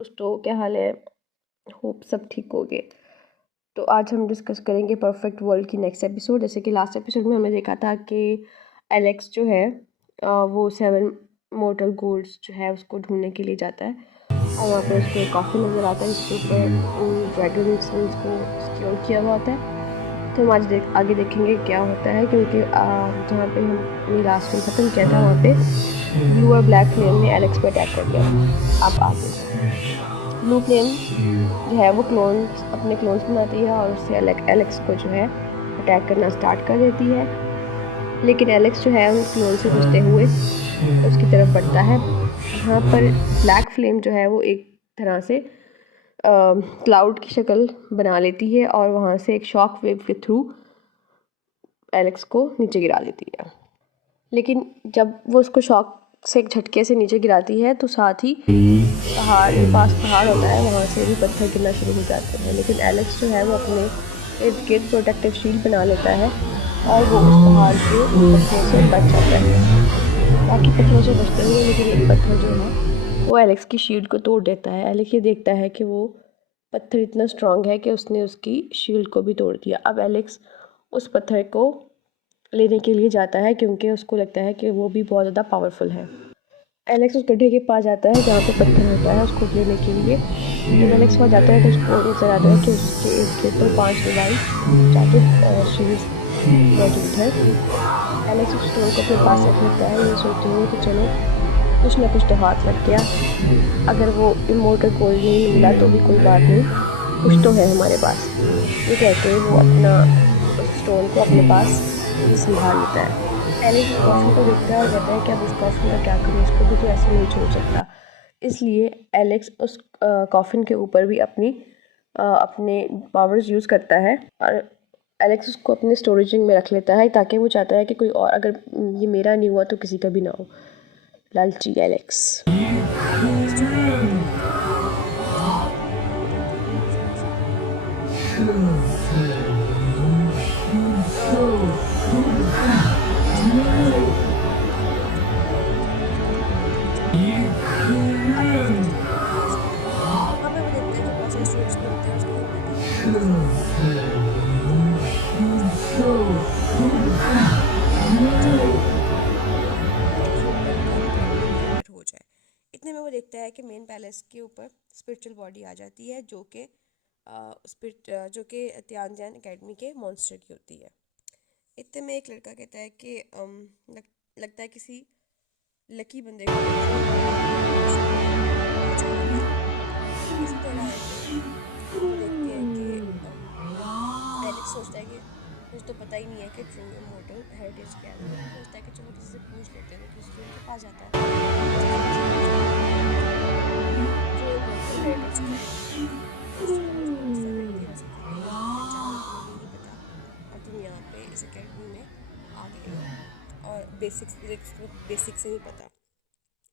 दोस्तों क्या हाल है। होप सब ठीक हो गए। तो आज हम डिस्कस करेंगे परफेक्ट वर्ल्ड की नेक्स्ट एपिसोड। जैसे कि लास्ट एपिसोड में हमने देखा था कि एलेक्स जो है वो 7 मोर्टल गोल्ड्स जो है उसको ढूंढने के लिए जाता है और वहाँ पर उसको एक कॉफी नज़र आता है जिसके ऊपर ड्रैगन्स ने उसको सिक्योर किया हुआ होता है। तो हम आज आगे देखेंगे क्या होता है, क्योंकि जहाँ पे हम लास्ट में ख़त्म किया था वहाँ पे ब्लू और ब्लैक फ्लेम ने एलेक्स पे अटैक कर दिया था। अब आगे ब्लू फ्लेम जो है वो अपने क्लोन्स बनाती है और उससे एलेक्स को जो है अटैक करना स्टार्ट कर देती है। लेकिन एलेक्स जो है उन क्लोन से बचते हुए उसकी तरफ बढ़ता है। यहाँ पर ब्लैक फ्लेम जो है वो एक तरह से क्लाउड की शक्ल बना लेती है और वहाँ से एक शॉक वेव के थ्रू एलेक्स को नीचे गिरा देती है। लेकिन जब वो उसको शॉक से एक झटके से नीचे गिराती है तो साथ ही पहाड़ के पास पहाड़ होता है वहाँ से भी पत्थर गिरना शुरू हो जाते हैं। लेकिन एलेक्स जो है वो अपने इर्द गिर्द प्रोटेक्टिव शील्ड बना लेता है और वो उस पहाड़ के पत्थरों से बच जाता है। बाकी पत्थरों से बचते हुए लेकिन एक पत्थर जो है वो एलेक्स की शील्ड को तोड़ देता है। एलेक्स ये देखता है कि वो पत्थर इतना स्ट्रांग है कि उसने उसकी शील्ड को भी तोड़ दिया। अब एलेक्स उस पत्थर को लेने के लिए जाता है क्योंकि उसको लगता है कि वो भी बहुत ज़्यादा पावरफुल है। एलेक्स उस गड्ढे के पास जाता है जहाँ पे पत्थर होता है उसको लेने के लिए। जब एलेक्स वहाँ जाता है तो उसको नजर आता है कि उसके इर्द गिर्द पर 5 डिवाइस चार्टेड शील्ड्स मौजूद है। एलेक्स उस स्टोन को अपने पास रख लेता है ये सोचते हुए कि चलो कुछ ना कुछ तो हाथ लग गया। अगर वो इमोर्टल गोल्ड नहीं मिला तो भी कोई बात नहीं, कुछ तो है हमारे पास। ये कह के वो अपना उस स्टोन को अपने पास संभाल लेता है। एलेक्स उस कॉफ़िन को देखता है और कहता है कि अब उस कॉफ़िन का क्या करूँ, इसको भी तो ऐसे नहीं छोड़ सकता। इसलिए एलेक्स उस कॉफ़िन के ऊपर भी अपने पावर्स यूज़ करता है और एलेक्स उसको अपने स्टोरेजिंग में रख लेता है ताकि वो चाहता है कि कोई और, अगर ये मेरा नहीं हुआ तो किसी का भी ना हो। लालची एलेक्स। हो जाए इतने में वो देखता है कि मेन पैलेस के ऊपर स्पिरिचुअल बॉडी आ जाती है जो कि तियानजिन एकेडमी के मॉन्स्टर की होती है। इतने में एक लड़का कहता है कि लगता है किसी लकी बंदे को वो देखते हैं कि एलेक्स सोचता है कि मुझे तो पता ही नहीं है कि ट्रू इमोर्टल हेरिटेज क्या है। तो सोचता है कि चलो किसी से पूछ लेते हैं, तो किसी से उनके पास जाता है। ट्रू इमोर्टल हेरिटेज क्या है? उस जो है वो गुस्सा करती है, उसको कहती है कि तुम पहचान हो, तुम्हें ये नहीं पता और तुम यहाँ पे इस एकेडमी में आ गए हो और बेसिक से नहीं पता।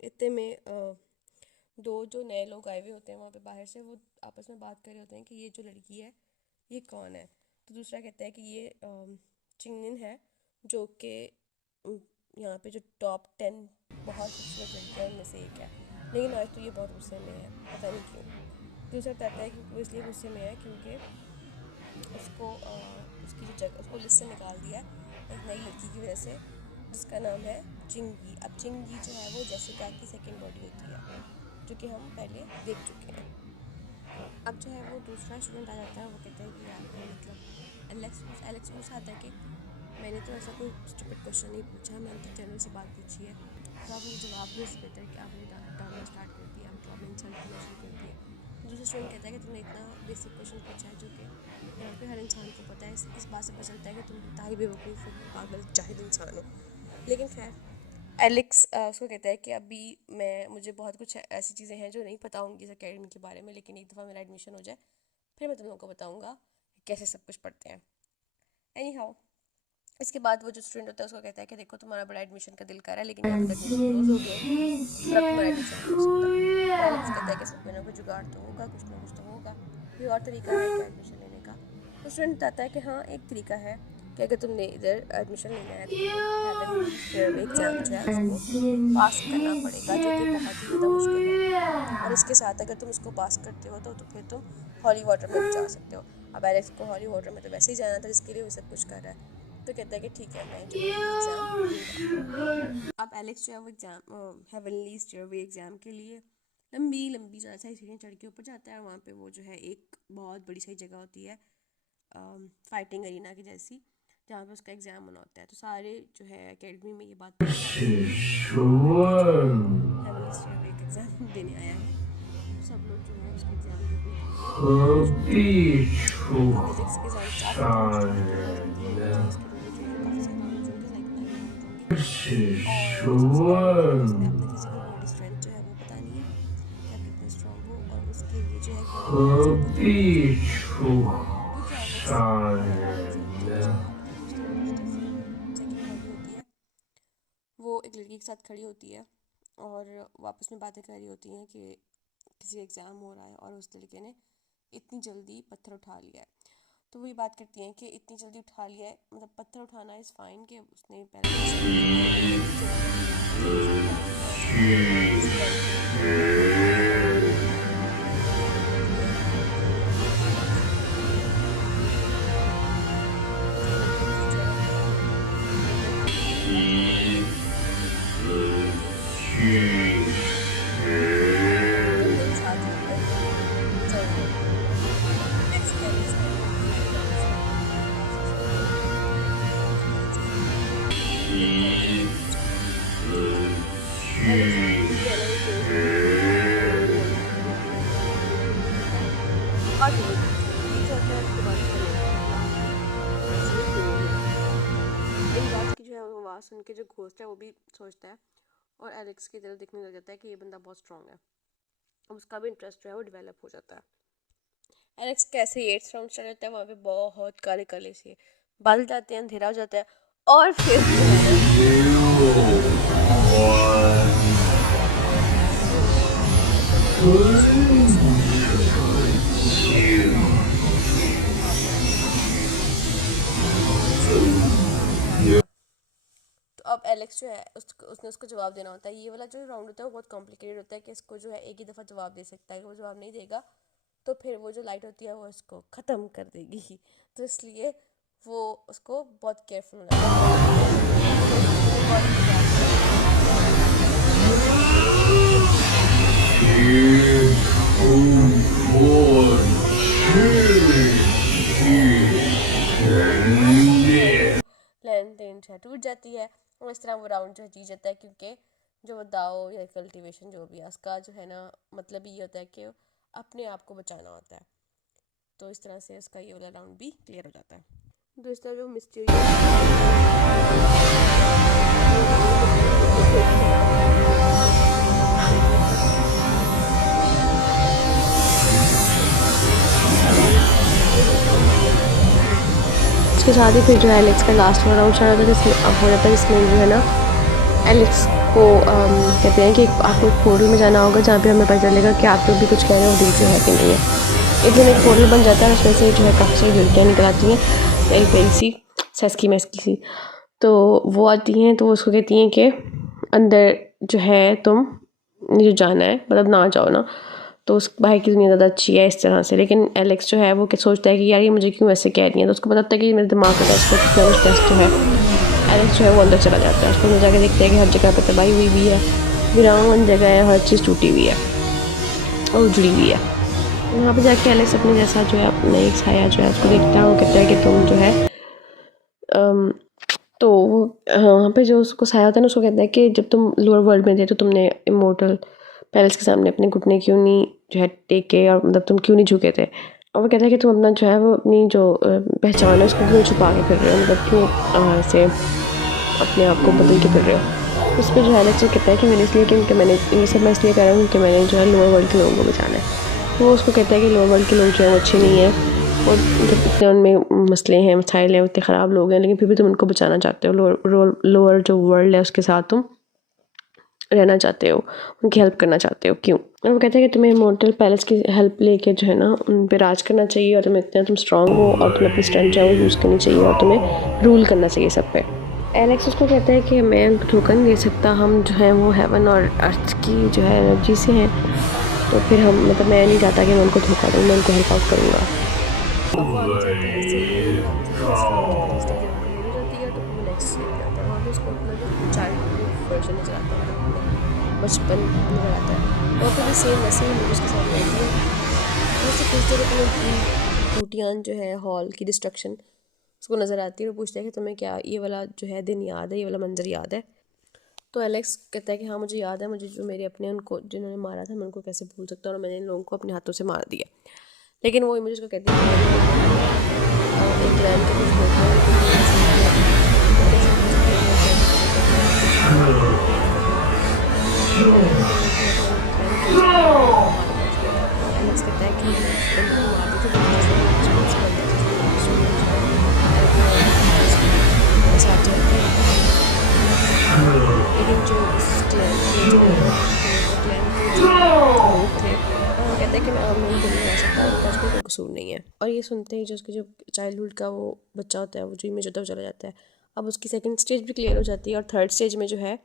इतने में दो जो नए लोग आए हुए होते हैं वहाँ पे बाहर से, वो आपस में बात कर रहे होते हैं कि ये जो लड़की है ये कौन है। तो दूसरा कहता है कि ये चिंगनिन है जो कि यहाँ पे जो टॉप 10 बहुत खूबसूरत लड़कियाँ उनमें से एक है, लेकिन आज तो ये बहुत गुस्से में है, पता नहीं क्यों। दूसरा कहता है कि वो इसलिए गुस्से में है क्योंकि उसकी जो जगह उसको लिस्ट से निकाल दिया एक नई लड़की की वजह से जिसका नाम है चिंगी। अब चिंगी जो है वो जेसिका की सेकंड बॉडी होती है जो कि हम पहले देख चुके हैं। अब जो है वो दूसरा स्टूडेंट आ जाता है, वो कहता है कि यार मतलब एलेक्स को आता है कि मैंने तो ऐसा कोई स्टूपिड क्वेश्चन नहीं पूछा, मैंने तो जनरल सी बात पूछी है, तो आप मुझे जवाब दो, इससे बेहतर कि आप मुझे डांटना स्टार्ट कर दिया, मतलब आपने इंसल्ट करना शुरू कर दिया। तो दूसरा स्टूडेंट कहता है कि तुमने इतना बेसिक क्वेश्चन पूछा है जो कि यहाँ पे हर इंसान को पता है, इस बात से पता चलता है कि तुम इंतहाई बेवकूफ़ पागल जाहिल इंसान हो। लेकिन खैर एलेक्स उसको कहता है कि अभी मुझे बहुत कुछ ऐसी चीज़ें हैं जो नहीं पता होंगी इस अकेडमी के बारे में, लेकिन एक दफ़ा मेरा एडमिशन हो जाए फिर मैं तुम लोगों को बताऊँगा कैसे सब कुछ पढ़ते हैं। एनी हाउ इसके बाद वो जो स्टूडेंट होता है उसको कहता है कि देखो तुम्हारा बड़ा एडमिशन का दिल कर रहा है लेकिन यहाँ पे एडमिशन क्लोज हो गए, फिर अब तुम्हारा एडमिशन नहीं हो सकता। तो एलेक्स कहता है कि इसमें कोई ना कोई जुगाड़ तो होगा, कुछ ना कुछ तो होगा, कोई और तरीका है क्या एडमिशन लेने का। तो स्टूडेंट बताता है कि हाँ एक तरीका है कि अगर तुमने इधर एडमिशन लेना है तो तुम्हें एग्ज़ाम जो है उसको पास करना पड़ेगा, जो कि बहुत ही ज़्यादा मुश्किल है। और इसके साथ अगर तुम उसको पास करते हो तो फिर तुम हॉली वाटर में भी जा सकते हो। अब एलेक्स को हॉली वाटर में तो वैसे ही जाना था, जिसके लिए वो सब कुछ कर रहा है, तो कहता है कि ठीक है मैं जो है एग्ज़ाम दूंगा। अब एलेक्स जो है वो एग्ज़ाम हेवनली स्टेयरवे एग्ज़ाम के लिए लंबी लंबी ज़्यादा सारी सीढ़ियाँ चढ़ के ऊपर जाता है। वहाँ पे वो जो है एक बहुत बड़ी सही जगह होती है फाइटिंग अरीना की जैसी, जहाँ पे उसका एग्ज़ाम होना होता है। तो सारे जो है एकेडमी में ये बात पता जाती है हेवनली स्टेयरवे का एग्ज़ाम देने आया है। तो सब लोग जो है उसका एग्ज़ाम देखने के लिए अब एलेक्स के एग्ज़ाम स्टार्ट होता है। स्टार्ट होते ही 3 बजे इसके लिए जो है काफ़ी सारे राउंड होंगे, लाइक 9 राउंड होंगे। और सबसे पहले जो है उसने अपना फिजिकल बॉडी स्ट्रेंथ जो है वो बतानी है कि आप कितने स्ट्रॉन्ग हो, और उसके लिए जो है एक बड़ा सा पत्थर होगा जो वो जो एलेक्स जो 3 बजे आया हुआ था, तो उसने जैसे ही चेकिंग हॉल में होती है, वो एक लड़की के साथ खड़ी होती है और वापस में बातें कर रही होती हैं कि किसी एग्ज़ाम हो रहा है और उस लड़के ने इतनी जल्दी पत्थर उठा लिया है। तो वही बात करती हैं कि इतनी जल्दी उठा लिया है, मतलब पत्थर उठाना इज़ फाइन, कि उसने पहले ट्रेनिंग की है, लेकिन इतनी जल्दी जब उसको काम करना चाहिए था स्ट्रेंथ के लिए, तो वही बात करती हैं कि एलेक्स जो है वो जो लड़की जो है वो लड़की को ये बात बताती है कि जब तुम मेरे साथ जो है चलोगे। नेक्स्ट एलेक्स का जो फिजिकल बॉडी स्ट्रेंथ होती है वो काफ़ी ज़्यादा ज़्यादा वो करता है चेकिंग हॉल में। ठीक है, एलेक्स अपनी पूरी एनर्जी तेज करके जो है वो बोलने की कोशिश करता है कि मैं ये नहीं करता और फिर वो ये जो होता है दोबारा से करने लगता है कि आप भी ऐसे ही करोगे। इन बात की जो है वो आवाज़ सुन के जो घोस्ट है वो भी सोचता है और एलेक्स की तरफ देखने लग जाता है कि ये बंदा बहुत स्ट्रॉन्ग है। अब उसका भी इंटरेस्ट जो है वो डेवलप हो जाता है। एलेक्स कैसे 8th राउंड चल जाता है, वहाँ पे बहुत काले काले से बादल जाते हैं, अंधेरा हो जाता है और फिर जो है ना एलिक्स जो है वो हार जाता है और उसको पता होता है कि वो हार गया। तो अब एलेक्स जो है उसने उसको जवाब देना होता है। ये वाला जो राउंड होता है वो बहुत कॉम्प्लिकेटेड होता है कि इसको जो है एक ही दफ़ा जवाब दे सकता है, कि वो जवाब नहीं देगा तो फिर वो जो लाइट होती है वो इसको ख़त्म कर देगी। तो इसलिए वो उसको बहुत केयरफुल होना पड़ता है। तो फिर वो वाला जो जवाब होता है वो देता है और जो एलेक्स है वो लेन देन टूट जाती है और इस तरह वो राउंड जो है जीत जाता है, क्योंकि जो वो दाव या कल्टीवेशन जो भी है उसका जो है ना मतलब ये होता है कि अपने आप को बचाना होता है। तो इस तरह से उसका ये वाला राउंड भी क्लियर हो जाता है। तो इस तरह जो मिस्टीरियस जो राउंड होते हैं वो ख़राब हो जाते हैं। उसके साथ ही फिर जो है एलेक्स का लास्ट वाला राउंड चल रहा था जिसमें अब हो जाता है, जिसमें जो है ना एलेक्स को कहते हैं कि आपको एक पोर्टल में जाना होगा जहाँ पे हमें पता चलेगा कि आप जो भी कुछ कह रहे हैं वो दिल से है कि नहीं है। एकदम एक पोर्टल बन जाता है, उसमें से जो है काफ़ी सारी लड़कियाँ निकल आती हैं, प्यारी प्यारी सी सस्की मैस्की सी। तो वो आती हैं तो वो उसको कहती हैं कि अंदर जो है तुम जो जाना है, मतलब ना जाओ ना। तो उस भाई की दुनिया ज़्यादा अच्छी है इस तरह से, लेकिन एलेक्स जो है वो सोचता है कि यार ये मुझे क्यों ऐसे कह रही है। तो उसको पता होता है कि मेरे दिमाग का टेस्ट है, कुछ ना कुछ टेस्ट जो है। एलेक्स जो है वो अंदर चला जाता है, उसको अंदर जाकर देखता है कि हर जगह पर तबाही हुई भी है, वीरान जगह है, हर चीज़ टूटी हुई है और उजड़ी हुई है। वहाँ पर जाके एलेक्स अपने जैसा जो है अपने एक साया जो है उसको देखता है और कहता है कि तुम जो है तो वहाँ पे जो उसको साया होता है ना उसको कहता है कि जब तुम लोअर वर्ल्ड में थे तो तुमने इमोर्टल पैलेस के सामने अपने घुटने क्यों नहीं जो है टेके, और मतलब तुम क्यों नहीं झुके थे। और वो कहता है कि तुम अपना जो है वो अपनी जो पहचान है उसको क्यों छुपा के फिर रहे हो, मतलब क्यों ऐसे अपने आप को बदल के फिर रहे हो। उस पर जो है एलेक्स कहता है कि मैंने इसलिए, क्योंकि मैंने ये सब मैं इसलिए कर रहा हूँ क्योंकि मैंने जो है लोअर वर्ल्ड के लोगों को बचाना है। वो उसको कहता है कि लोअर वर्ल्ड के लोग जो है वो अच्छे नहीं हैं और जब इतने उनमें मसले हैं मसाइल हैं, इतने ख़राब लोग हैं, लेकिन फिर भी तुम उनको बचाना चाहते हो। लोअर जो वर्ल्ड है उसके साथ तुम रहना चाहते हो, उनकी हेल्प करना चाहते हो, क्यों? और वो कहते हैं कि तुम्हें इमॉर्टल पैलेस की हेल्प लेके जो है ना उन पे राज करना चाहिए, और तुम्हें इतना तुम स्ट्रांग हो और तुम्हें अपनी स्ट्रेंथ जो है वो यूज़ करनी चाहिए, और तुम्हें रूल करना चाहिए सब पे। एलेक्स उसको कहता है कि मैं उनको धोखा नहीं दे सकता, हम जो है वो हेवन और अर्थ की जो है एनर्जी से हैं, तो फिर हम मतलब मैं नहीं चाहता कि मैं उनको धोखा दूँ, मैं उनको हेल्प आउट करूँगा। अब वो आगे चलता है, ऐसे ही वो आगे चलता है, जैसे कि उनको नीड हो जाती है, तो फिर वो नेक्स्ट सीन में आता है, वहाँ पे उसको अपना जो चाइल्डहुड वर्जन नज़र आता है, मतलब अपना बचपन नज़र आता है। वहाँ पे भी सेम वैसे ही इमेज उसके सामने आती है। वो उससे पूछते हैं कि तुम्हें टूटियान जो है हॉल की डिस्ट्रक्शन उसको नज़र आती है, वो पूछता है कि तुम्हें क्या ये वाला जो है दिन याद है, ये वाला मंजर याद है? तो एलेक्स कहता है कि हाँ मुझे याद है, मुझे जो मेरे अपने उनको जिन्होंने मारा था मैं उनको कैसे भूल सकता हूँ, और मैंने इन लोगों को अपने हाथों से मार दिया। लेकिन वो इमेज उसको कहती है कि नहीं, वो जो है एक ग्रैंड के कुछ होते हैं, उनको तुमने ऐसे ही किया था, तो कैसे भूल सकते हो, मैं ग्रैंड के साथ मैं कुछ भी नहीं किया था, ऐसा कैसे भूल सकते हो? तो कहता है कि नहीं, वो तो मैंने ग्रैंड के साथ मैंने उनको मार दिया था। एलेक्स कहता है कि मैं मैंने तुम्हें मार दिया था, क्योंकि जैसे मैं बचपन से बनता था कि मेरे स्टूडेंट जो है एल्ड्रा और यूनिवर्स के साथ जो है खेल पाएँ, लेकिन जो इस क्लैन जो क्लेयोपेट्रा क्लैन के जो लोग थे, वो कहता है कि मैं आम लोगों को नहीं मार सकता, उनका उसमें कोई कसूर नहीं है। और ये सुनते ही जो उसके जो चाइल्डहुड का वो बच्चा होता है, वो जो इमेज होता है वो चला जाता है। अब उसकी सेकंड स्टेज भी क्लियर हो जाती है, और थर्ड स्टेज में जो है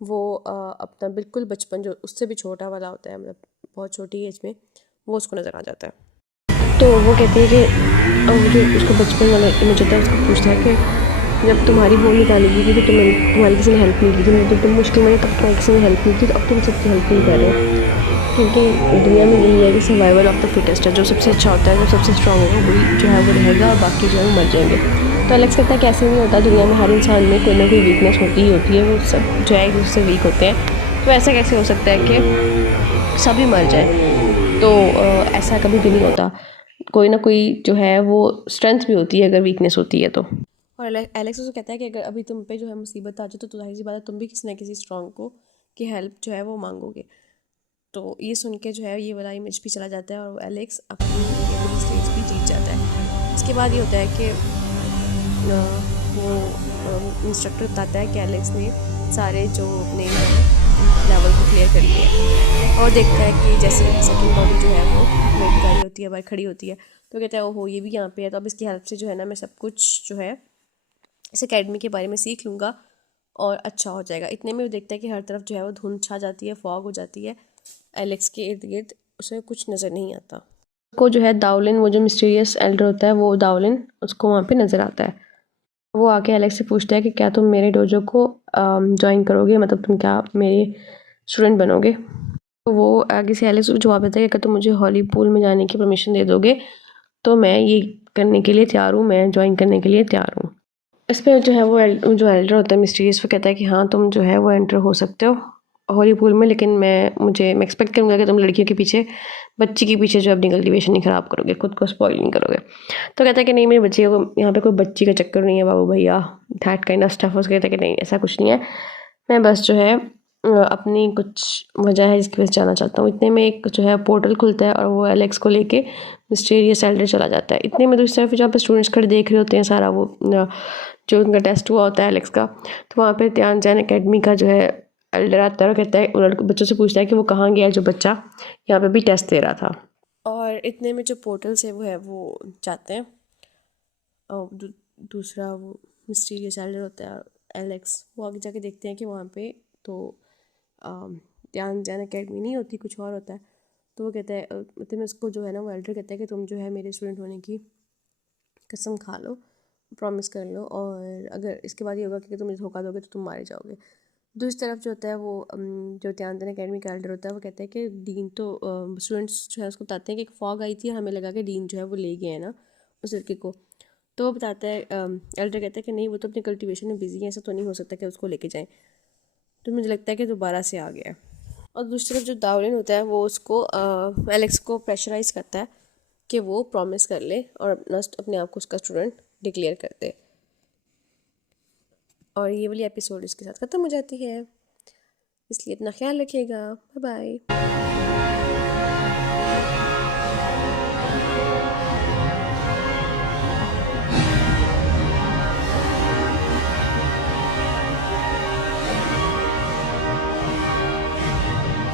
वो अपना बिल्कुल बचपन जो उससे भी छोटा वाला होता है, मतलब बहुत छोटी एज में, वो उसको नज़र आ जाता है। तो वो कहती है कि वो जो उसको बचपन वाला इमेज होता है उसको पूछता है कि जब तुम्हारी वो निकाली गई थी तो तुम्हारी किसी ने हेल्प नहीं की थी, जब तुम मुश्किल में थे तब तुम्हारी किसी ने हेल्प नहीं की, तो अब तुम सबकी हेल्प नहीं कर रहे हो, क्योंकि दुनिया में यही है कि सर्वाइवल ऑफ द फिटेस्ट है, जो सबसे अच्छा होता है, जो सबसे स्ट्रांग होगा वही जो है वो रहेगा, और बाकी जो है वो मर जाएंगे। तो एलेक्स कहता है कि ऐसे नहीं होता, दुनिया में हर इंसान में कोई ना कोई वीकनेस होती ही होती है, वो सब जो है एक दूसरे से वीक होते हैं, तो ऐसा कैसे हो सकता है कि सभी मर जाए? तो ऐसा कभी भी नहीं होता, कोई ना कोई जो है वो स्ट्रेंथ भी होती है अगर वीकनेस होती है तो। और एलेक्स उसको कहता है कि अगर अभी तुम पे जो है मुसीबत आ जाए तो जाहिर सी बात है तुम भी किसी ना किसी स्ट्रांग को की हेल्प जो है वो मांगोगे। तो ये सुन के जो है ये वाला इमेज भी चला जाता है, और एलेक्स अपनी ये वाली स्टेज भी जीत जाता है। इसके बाद ये होता है कि वो इंस्ट्रक्टर बताता है कि एलेक्स ने सारे जो अपने लेवल को क्लियर कर लिए, और देखता है कि जैसे सेकंड बॉडी जो है वो वेट कर रही होती है, बाहर खड़ी होती है, तो कहता है ओहो ये भी यहाँ पे है, तो अब इसकी हेल्प से जो है ना मैं सब कुछ जो है इस एकेडमी के बारे में सीख लूँगा और अच्छा हो जाएगा। इतने में वो देखता है कि हर तरफ जो है वो धुंध छा जाती है, फॉग हो जाती है एलेक्स के इर्द गिर्द, उसे कुछ नज़र नहीं आता। उसको जो है दावलिन, वो जो मिस्टीरियस एल्डर होता है वो दावलिन उसको वहाँ पे नज़र आता है। वो आके एलेक्स से पूछता है कि क्या तुम मेरे डोजो को ज्वाइन करोगे, मतलब तुम क्या मेरे स्टूडेंट बनोगे? तो वो आगे से एलेक्स को जवाब देता है कि अगर तुम मुझे हॉली पूल में जाने की परमिशन दे दोगे तो मैं ये करने के लिए तैयार हूँ, मैं ज्वाइन करने के लिए तैयार हूँ। इस पे जो है वो जो एल्डर होता है मिस्टीरियस, वो कहता है कि हाँ तुम जो है वो एंटर हो सकते हो हॉली पूल में, लेकिन मैं एक्सपेक्ट करूँगा कि तुम लड़कियों के पीछे, बच्ची के पीछे जो अपनी कल्टिवेशन नहीं ख़राब करोगे, खुद को स्पॉइल नहीं करोगे। तो कहता है कि नहीं मेरे बच्चे को, यहाँ पे कोई बच्ची का चक्कर नहीं है बाबू भैया, दैट काइंड ऑफ स्टफ। उसको कहता है कि नहीं ऐसा कुछ नहीं है, मैं बस जो है अपनी कुछ वजह है जिसकी वजह से जाना चाहता हूँ। इतने में एक जो है पोर्टल खुलता है और वो एलेक्स को लेके मिस्टीरियस एल्डर चला जाता है। इतने में दूसरी तरफ जहाँ पे स्टूडेंट्स खड़े देख रहे होते हैं सारा वो जो उनका टेस्ट हुआ होता है एलेक्स का, तो वहाँ पे त्यानचैन एकेडमी का जो है एल्डर आता है और कहता है उन लड़कों बच्चों से पूछता है कि वो कहाँ गया जो बच्चा यहाँ पे भी टेस्ट दे रहा था। और इतने में जो पोर्टल्स है वो जाते हैं, और दूसरा वो मिस्टीरियस एल्डर होता है एलेक्स, वो आगे जाके देखते हैं कि वहाँ पे तो त्यानचैन एकेडमी नहीं होती, कुछ और होता है। तो वो कहता है इतने में उसको जो है ना वो एल्डर कहता है कि तुम जो है मेरे स्टूडेंट होने की कसम खा लो, प्रॉमिस कर लो, और अगर इसके बाद ये होगा कि तुम मुझे धोखा दोगे तो तुम मारे जाओगे। दूसरी तरफ जो होता है वो जो त्यानचैन एकेडमी का एल्डर होता है वो कहता है कि डीन तो स्टूडेंट्स जो है उसको बताते हैं कि एक फॉग आई थी और हमें लगा कि डीन जो है वो ले गए हैं ना उस लड़के को। तो वो बताता है, एल्डर कहता है कि नहीं वो तो अपनी कल्टिवेशन में बिजी है, ऐसा तो नहीं हो सकता कि उसको लेके जाएं, तो मुझे लगता है कि दोबारा से आ गया है। और दूसरी तरफ जो दावलिन होता है वो उसको एलेक्स को प्रेशराइज करता है कि वो प्रॉमिस कर ले और अपने आप को उसका स्टूडेंट डिक्लेयर कर दे। और ये वाली एपिसोड इसके साथ ख़त्म हो जाती है, इसलिए अपना ख्याल रखिएगा। Bye bye.